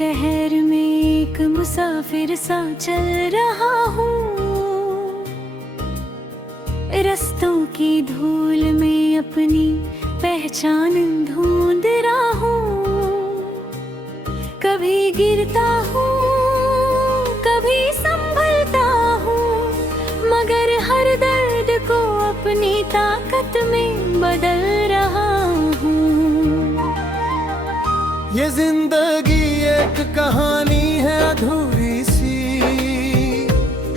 शहर में एक मुसाफिर सा चल रहा हूँ। रस्तों की धूल में अपनी पहचान ढूंढ रहा हूँ। कभी गिरता हूँ, कभी संभलता हूँ, मगर हर दर्द को अपनी ताकत में बदल रहा हूँ। ये जिंदगी एक कहानी है अधूरी सी,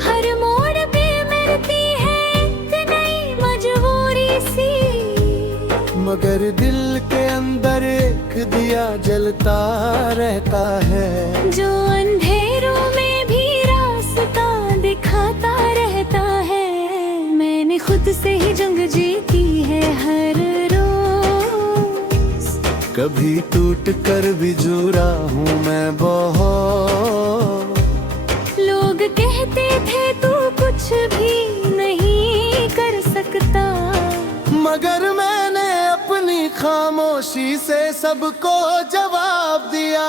हर मोड़ पे मिलती है एक नई मजबूरी सी, मगर दिल के अंदर एक दिया जलता रहता है, जो अंधेरों में भी रास्ता दिखाता रहता है। मैंने खुद से ही जंग जीती है हर रोज, कभी टूट कर भी जुड़ा हूँ मैं बहुत। लोग कहते थे तू कुछ भी नहीं कर सकता, मगर मैंने अपनी खामोशी से सबको जवाब दिया।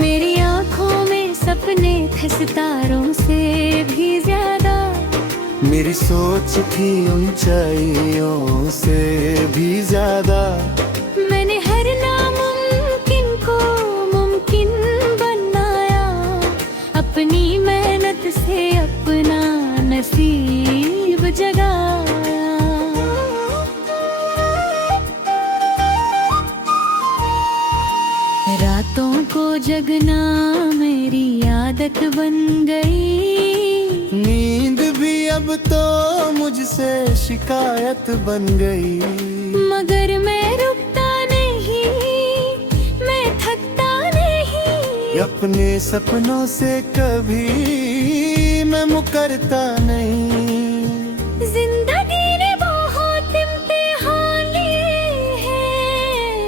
मेरी आंखों में सपने थे सितारों से भी ज्यादा, मेरी सोच थी ऊंचाइयों से भी ज्यादा। मैंने हर नामुमकिन को मुमकिन बनाया, अपनी मेहनत से अपना नसीब जगाया। रातों को जगना मेरी आदत बन गई, नींद भी अब तो मुझसे शिकायत बन गई, मगर मैं रुकता नहीं, मैं थकता नहीं, अपने सपनों से कभी मैं मुकरता नहीं। जिंदगी ने बहुत इम्तिहान लिए हैं,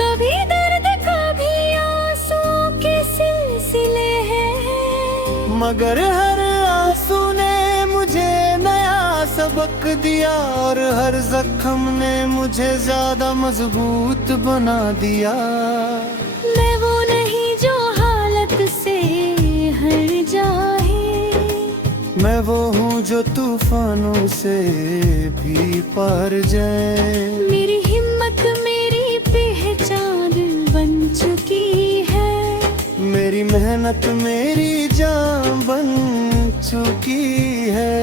कभी दर्द कभी आंसू के सिलसिले हैं, मगर हर आंसू ने मुझे नया सबक दिया, और हर जख्म ने मुझे ज्यादा मजबूत बना दिया। मैं वो नहीं जो हालत से हर जाए, मैं वो हूँ जो तूफानों से भी पार जाए। मेरी हिम्मत मेरी पहचान बन चुकी है, मेरी मेहनत मेरी जान बन चुकी है।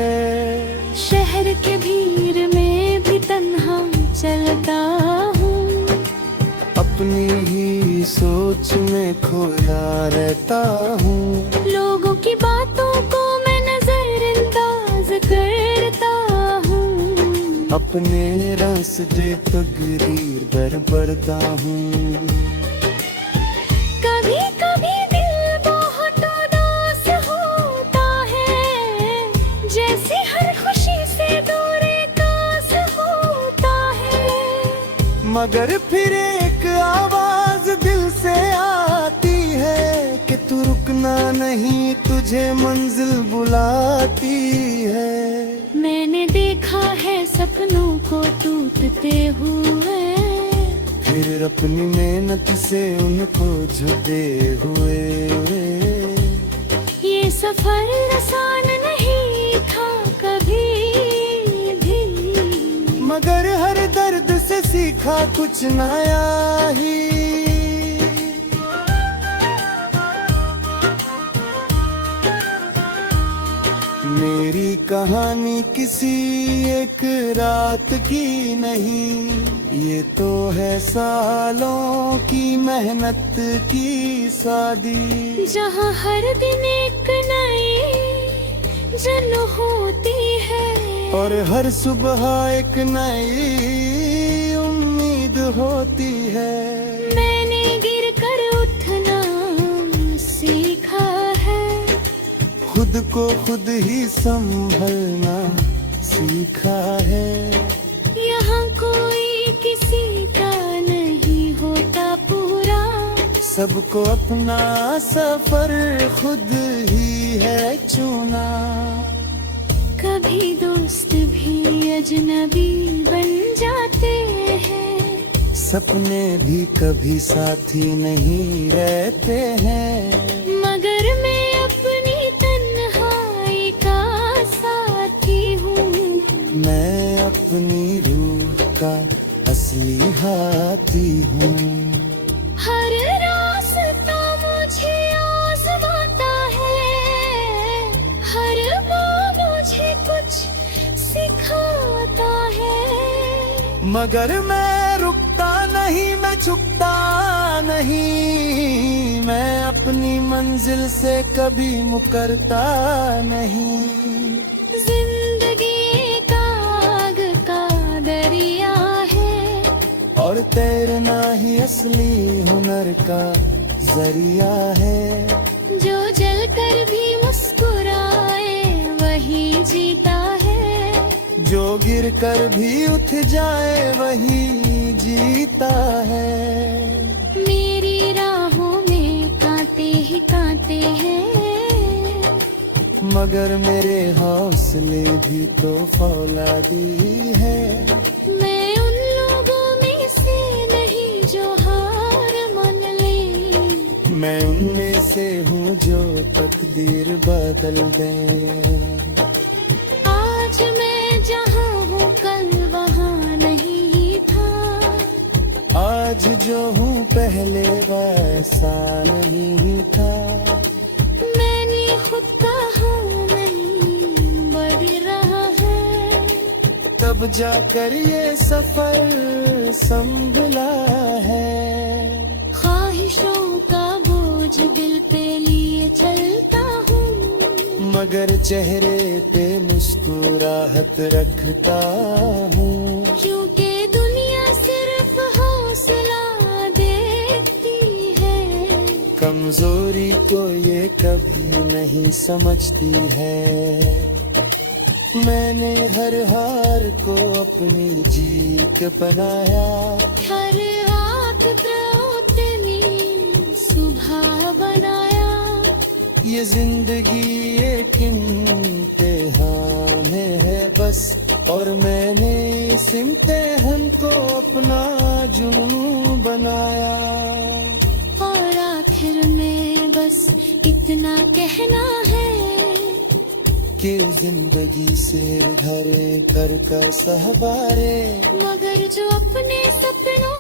शहर के भीड़ में भी तन्हा चलता हूँ, अपनी ही सोच में खोया रहता हूँ। लोगों की बातों को मैं नजरअंदाज करता हूँ, अपने रास्ते तकदीर पर बढ़ता हूँ। कभी कभी दिल बहुत उदास होता है, जैसे हर खुशी से दूर कास होता है, मगर फिर एक आवाज दिल से आती है कि तू रुकना नहीं, तुझे मंजिल बुलाती है। मैंने देखा है सपनों को टूटते हुए, फिर अपनी मेहनत से उनको झुके हुए। ये सफर आसान नहीं था कभी भी, मगर हर दर्द से सीखा कुछ नया ही। मेरी कहानी किसी एक रात की नहीं, ये तो है सालों की मेहनत की शादी, जहाँ हर दिन एक नई जन्म होती है, और हर सुबह एक नई उम्मीद होती है। मैंने गिर कर उठना सीखा है, खुद को खुद ही संभलना सीखा है। यहाँ कोई किसी का नहीं होता पूरा, सबको अपना सफर खुद ही है चुना। कभी दोस्त भी अजनबी बन जाते हैं, सपने भी कभी साथी नहीं रहते हैं, मगर मैं अपनी तन्हाई का साथी हूँ। मैं अपनी रूह का असली हाथी हूँ। हर रास्ता मुझे आजमाता है, हर मोड़ मुझे कुछ सिखाता है। मगर मैं रुकता नहीं, मैं झुकता नहीं, मैं अपनी मंजिल से कभी मुकरता नहीं। जिंदगी एक आग का दरिया है, और तैरना ही असली हुनर का जरिया है। जो जलकर भी मुस्कुराए वही जीता है, जो गिर कर भी उठ जाए वही जीता है। मेरी राहों में कांटे ही कांटे हैं, मगर मेरे हौसले भी तो फौलादी है। मैं उन लोगों में से नहीं जो हार मान ले, मैं उनमें से हूँ जो तकदीर बदल दे। आज मैं जहाँ हूँ कल वहाँ नहीं था, आज जो हूँ पहले वैसा नहीं था। मैंने खुद कहा नहीं बढ़ रहा है, तब जाकर ये सफर संभला है। ख्वाहिशों का बोझ दिल पे लिए चलता हूँ, मगर चेहरे पे मुस्कुराहट रखता हूँ। क्योंकि दुनिया सिर्फ हौसला देती है, कमजोरी को ये कभी नहीं समझती है। मैंने हर हार को अपनी जीत बनाया, हर रात अपनी सुबह बनाया। ये जिंदगी एक इम्तिहान है बस, और मैंने इस इम्तिहान को अपना जुनून बनाया। और आखिर में बस इतना कहना है कि जिंदगी से धरे कर कर सहवारे, मगर जो अपने सपनों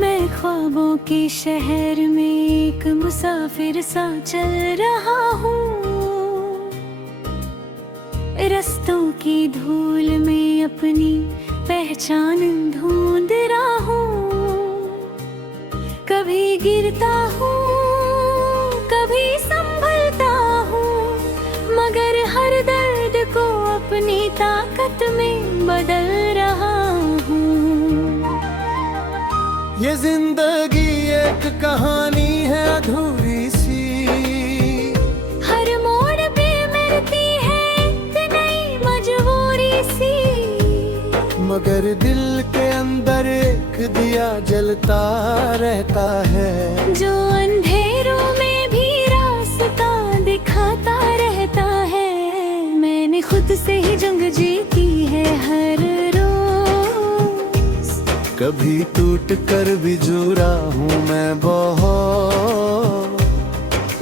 मैं ख्वाबों के शहर में एक मुसाफिर सा चल रहा हूँ, रस्तों की धूल में अपनी पहचान ढूंढ रहा हूँ। कभी गिरता हूँ कभी संभलता हूँ, मगर हर दर्द को अपनी ताकत में बदल रहा हूँ। ये जिंदगी एक कहानी है अधूरी सी, हर मोड़ पे मिलती है एक नई मजबूरी सी, मगर दिल के अंदर एक दिया जलता रहता है। जो अंधेरों में भी रास्ता दिखाता रहता है। मैंने खुद से ही जंग जीती है हर रोज, कभी टूट कर भी जुड़ा हूँ मैं बहुत।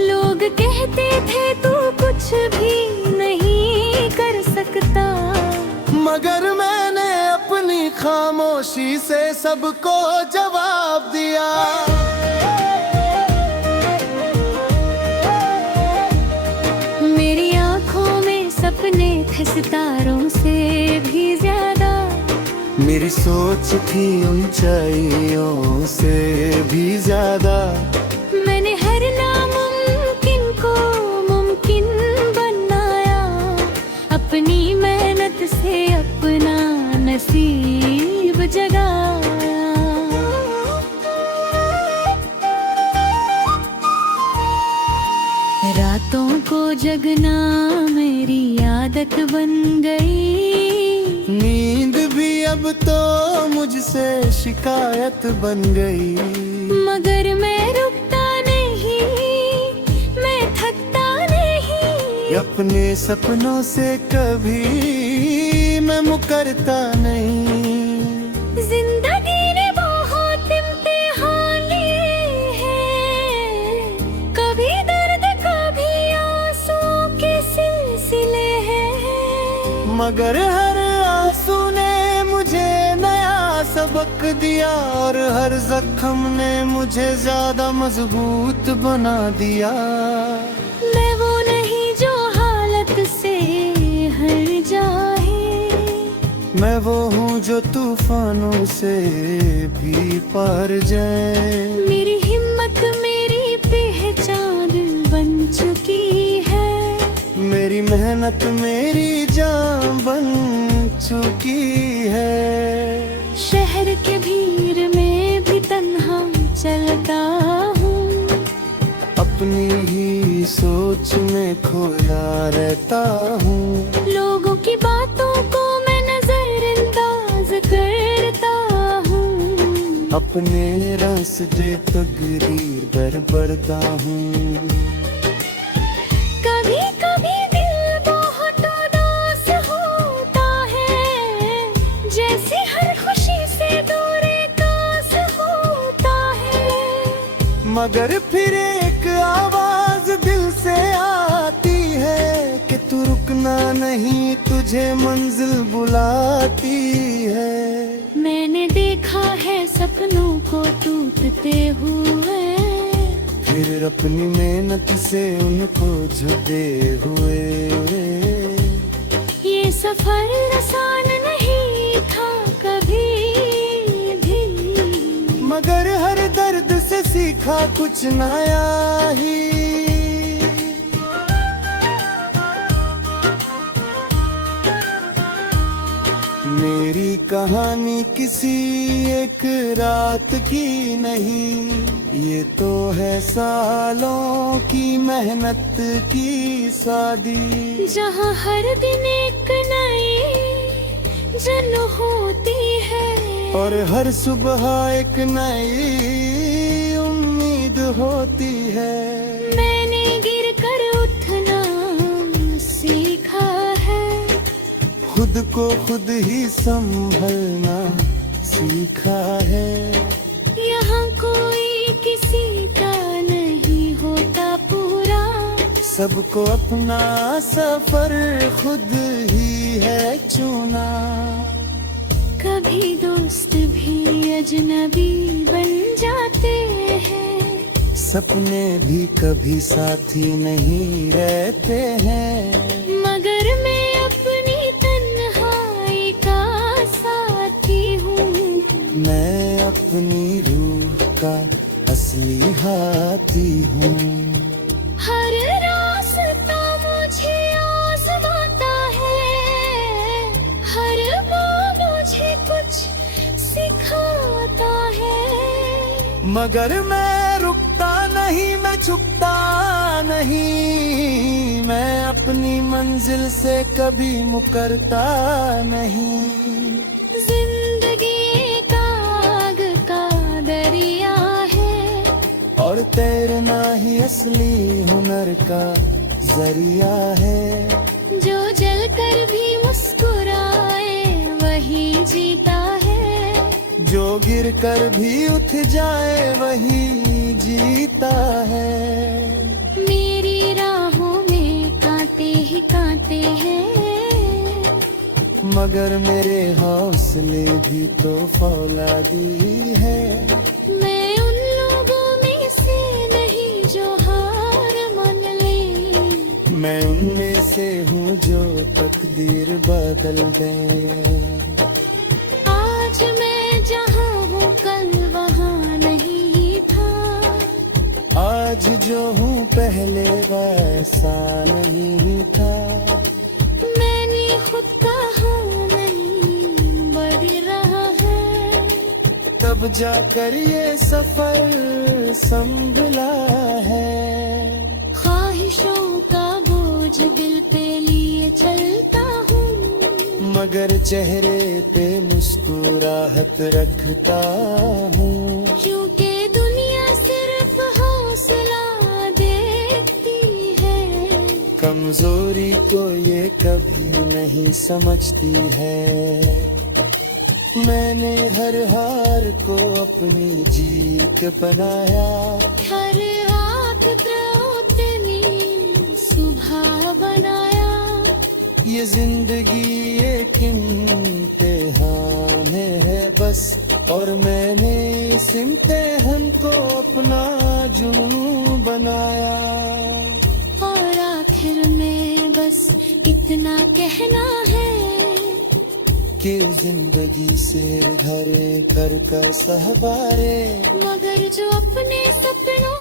लोग कहते थे तू कुछ भी नहीं कर सकता, मगर मैंने अपनी खामोशी से सबको जवाब दिया। मेरी आंखों में सपने थे सितारों से भी ज्यादा, मेरी सोच थी ऊंचाइयों से भी ज्यादा। मैंने हर नामुमकिन को मुमकिन बनाया, अपनी मेहनत से अपना नसीब जगाया। रातों को जगना मेरी आदत बन गई, नींद भी अब तो मुझसे शिकायत बन गई। मगर मैं रुकता अपने सपनों से कभी मैं मुकरता नहीं। जिंदगी ने बहुत इम्तिहान लिए हैं, कभी दर्द कभी आंसू के सिलसिले हैं। मगर हर आंसू ने मुझे नया सबक दिया, और हर जख्म ने मुझे ज्यादा मजबूत बना दिया। मैं वो नहीं जो हालत से हर जाए, मैं वो हूँ जो तूफानों से भी पार जाए। मेरी हिम्मत मेरी पहचान बन चुकी है, मेरी मेहनत मेरी जान बन चुकी है। शहर के भीड़ में भी तन्हा चलता हूँ, अपनी ही सोच में खोया रहता हूँ। लोगों की बातों को मैं नजरअंदाज करता हूँ, अपने रास्ते तकदीर पर बढ़ता हूँ। कभी कभी दिल बहुत उदास होता है, जैसे हर खुशी से दूर कास होता है। मगर फिर एक आवाज दिल से आती है कि तू रुकना नहीं, तुझे मंजिल बुलाती है। मैंने देखा है सपनों को टूटते हुए, फिर अपनी मेहनत से उनको झुके हुए। ये सफर आसान नहीं था कभी भी, मगर हर दर्द से सीखा कुछ नया ही। मेरी कहानी किसी एक रात की नहीं, ये तो है सालों की मेहनत की शादी। जहाँ हर दिन एक नई जन्म होती है, और हर सुबह एक नई उम्मीद होती है। मैंने गिर कर उठना सीखा है, खुद को खुद ही संभलना सीखा है। यहाँ कोई किसी का नहीं होता पूरा, सबको अपना सफर खुद ही है चुना। कभी दोस्त भी अजनबी बन जाते हैं, सपने भी कभी साथी नहीं रहते हैं। मगर मैं अपनी तन्हाई का साथी हूँ, मैं अपनी रूह का असली हाथी हूँ। हर रास्ता मुझे आजमाता है, हर मोड़ मुझे कुछ सिखाता है। मगर मैं रुकता नहीं, मैं झुकता नहीं, मैं अपनी मंजिल से कभी मुकरता नहीं। जिंदगी एक आग का दरिया है, और तैरना ही असली हुनर का जरिया है। जो जल कर भी मुस्कुराए वही जीता है, जो गिर कर भी उठ जाए वही जीता है। मेरी राहों में कांटे ही कांटे हैं, मगर मेरे हौसले भी तो फौलादी है। मैं उन लोगों में से नहीं जो हार मान ले, मैं उनमें से हूँ जो तकदीर बदल दे। आज मैं जहाँ हूँ कल वहाँ नहीं था, आज जो हूँ पहले वैसा नहीं था। मैंने खुद कहा नहीं बढ़ रहा है, तब जाकर ये सफर संभला है। ख्वाहिशों का बोझ दिल पे लिए चलता हूँ, मगर चेहरे पे मुस्कुराहट रखता हूँ। क्योंकि दुनिया सिर्फ हौसला देती है, कमजोरी को ये कभी नहीं समझती है। मैंने हर हार को अपनी जीत बनाया। हर रात प्रौतनी सुबह बनाया। ये जिंदगी एक इम्तिहान है बस, और मैंने इस इम्तिहान को अपना जुनून बनाया। और आखिर में बस इतना कहना है कि जिंदगी सिर धरे कर कर सहवारे, मगर जो अपने सपनों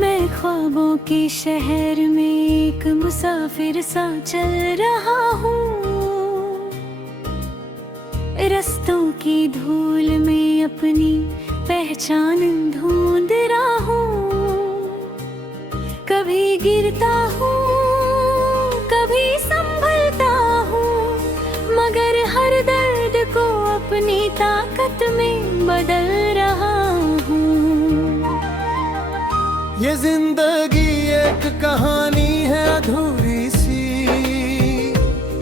मैं ख्वाबों के शहर में एक मुसाफिर सा चल रहा हूँ। रस्तों की धूल में अपनी पहचान ढूंढ रहा हूँ। कभी गिरता हूँ, कभी संभलता हूँ, मगर हर दर्द को अपनी ताकत में बदल रहा हूँ। ये जिंदगी एक कहानी है अधूरी सी,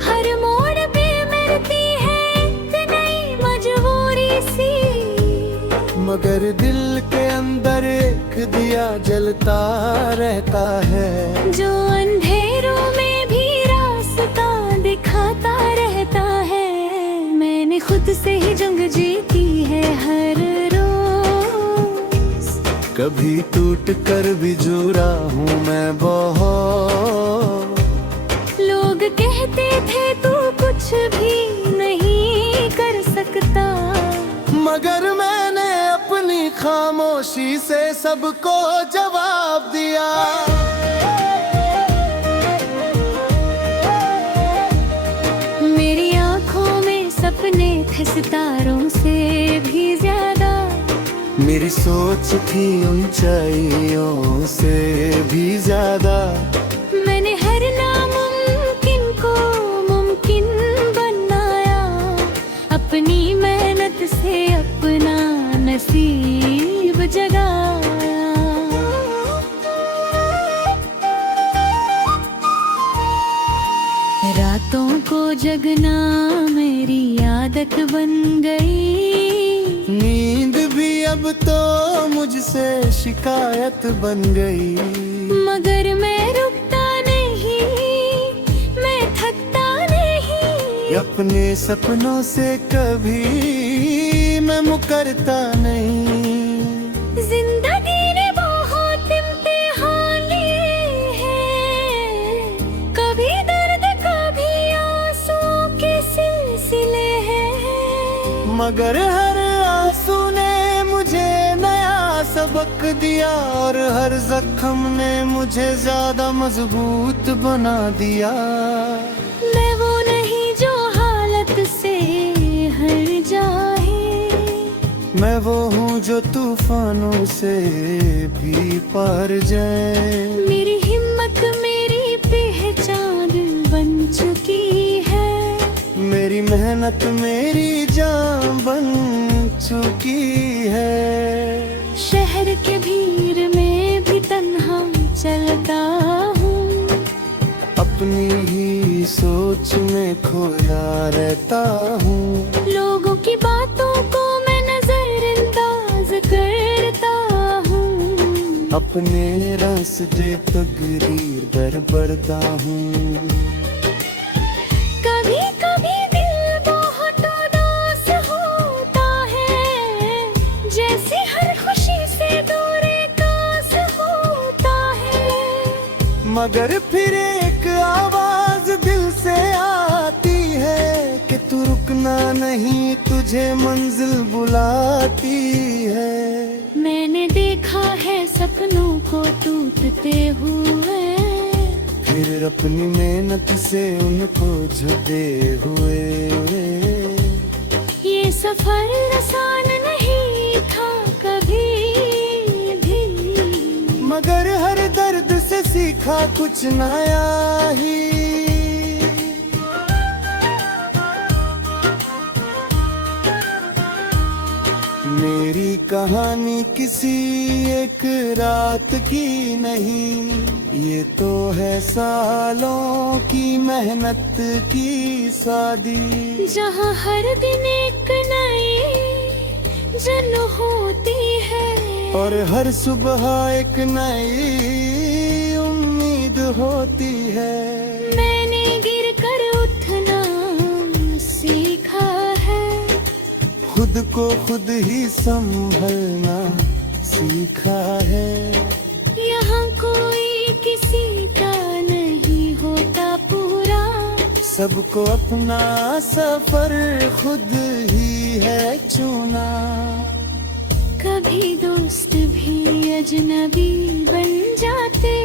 हर मोड़ पे मिलती है एक नई मजबूरी सी, मगर दिल के अंदर एक दिया जलता रहता है, जो अंधेरों में भी रास्ता दिखाता रहता है। मैंने खुद से ही जंग जीती है हर रोज। कभी टूट कर भी जुड़ा हूँ मैं बहुत। लोग कहते थे तू कुछ भी नहीं कर सकता, मगर मैंने अपनी खामोशी से सबको जवाब दिया। मेरी आंखों में सपने थे सितारों से भी ज्यादा, मेरी सोच थी ऊंचाइयों से भी ज्यादा। मैंने हर नामुमकिन को मुमकिन बनाया, अपनी मेहनत से अपना नसीब जगाया। रातों को जगना मेरी आदत बन गई, नींद भी अब तो मुझसे शिकायत बन गई। मगर मैं रुकता नहीं, मैं थकता नहीं, अपने सपनों से कभी मैं मुकरता नहीं। जिंदगी ने बहुत इम्तिहान लिए हैं, कभी दर्द कभी आंसू के सिलसिले हैं, मगर हर आंसू ने मुझे नया सबक दिया, और हर जख्म ने मुझे ज्यादा मजबूत बना दिया। मैं वो नहीं जो हालत से हर जाए, मैं वो हूँ जो तूफानों से भी पार जाए। मेरी हिम्मत मेरी पहचान बन चुकी है, मेरी मेहनत मेरी जान बन चुकी है। शहर के भीड़ में भी तन्हा चलता हूँ, अपनी ही सोच में खोया रहता हूँ। लोगों की बातों को मैं नजरअंदाज करता हूँ, अपने रास्ते तकदीर पर बढ़ता हूँ। कभी कभी दिल बहुत उदास होता है, जैसे हर खुशी से दूर कास होता है, मगर फिर एक आवाज दिल से आती है कि तू रुकना नहीं, तुझे मंजिल बुलाती है। मैंने देखा है सपनों को टूटते हुए, फिर अपनी मेहनत से उनको झुके हुए। ये सफर आसान नहीं था कभी भी, मगर हर दर्द से सीखा कुछ नया ही। मेरी कहानी किसी एक रात की नहीं, ये तो है सालों की मेहनत की शादी। जहाँ हर दिन एक नई जन्म होती है, और हर सुबह एक नई उम्मीद होती है। मैंने गिर कर उठना सीखा है, खुद को खुद ही संभलना सीखा है। यहाँ कोई किसी का नहीं होता पूरा, सबको अपना सफर खुद ही है चुना। कभी दोस्त भी अजनबी बन जाते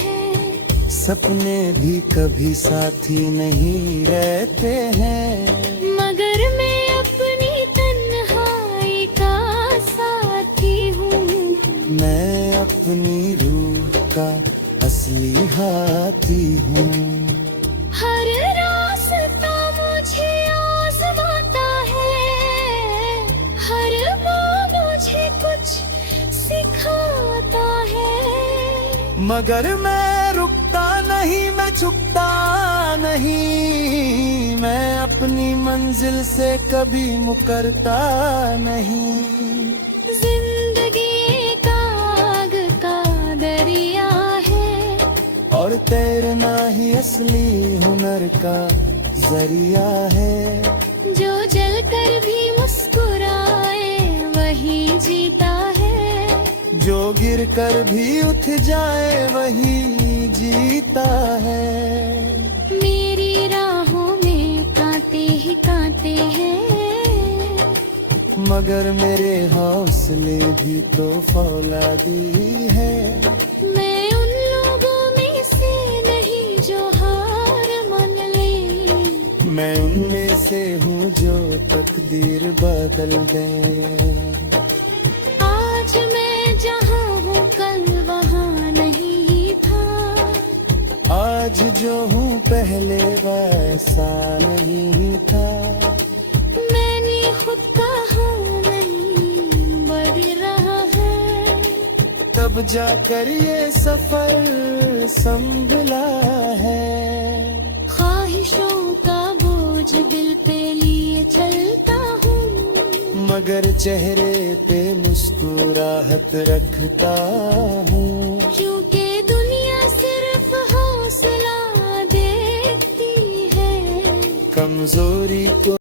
हैं, सपने भी कभी साथी नहीं रहते हैं। मगर मैं अपनी तन्हाई का साथी हूँ। मैं अपनी रूह का असली हाथी हूँ। हर रास्ता मुझे आजमाता है, हर मोड़ मुझे कुछ सिखाता है। मगर मैं रुकता नहीं, मैं झुकता नहीं, मैं अपनी मंजिल से कभी मुकरता नहीं। जिंदगी एक आग का दरिया है, और तैरना ही असली हुनर का जरिया है। जो जल कर भी मुस्कुराए वही जीता है, जो गिर कर भी उठ जाए वही जीता है। मेरी राहों में कांटे ही कांटे हैं, मगर मेरे हौसले भी तो फौलादी है। मैं उन लोगों में से नहीं जो हार मान ले, मैं उनमें से हूँ जो तकदीर बदल दे। आज मैं जहाँ हूँ कल वहाँ नहीं था, आज जो हूँ पहले वैसा नहीं था। मैंने खुद कहा नहीं बढ़ रहा है, तब जाकर ये सफर संभला है। ख्वाहिशों का बोझ दिल पे लिए चलता हूँ, मगर चेहरे पे मुस्कुराहट रखता हूँ। क्योंकि दुनिया सिर्फ हौसला देखती है, कमजोरी को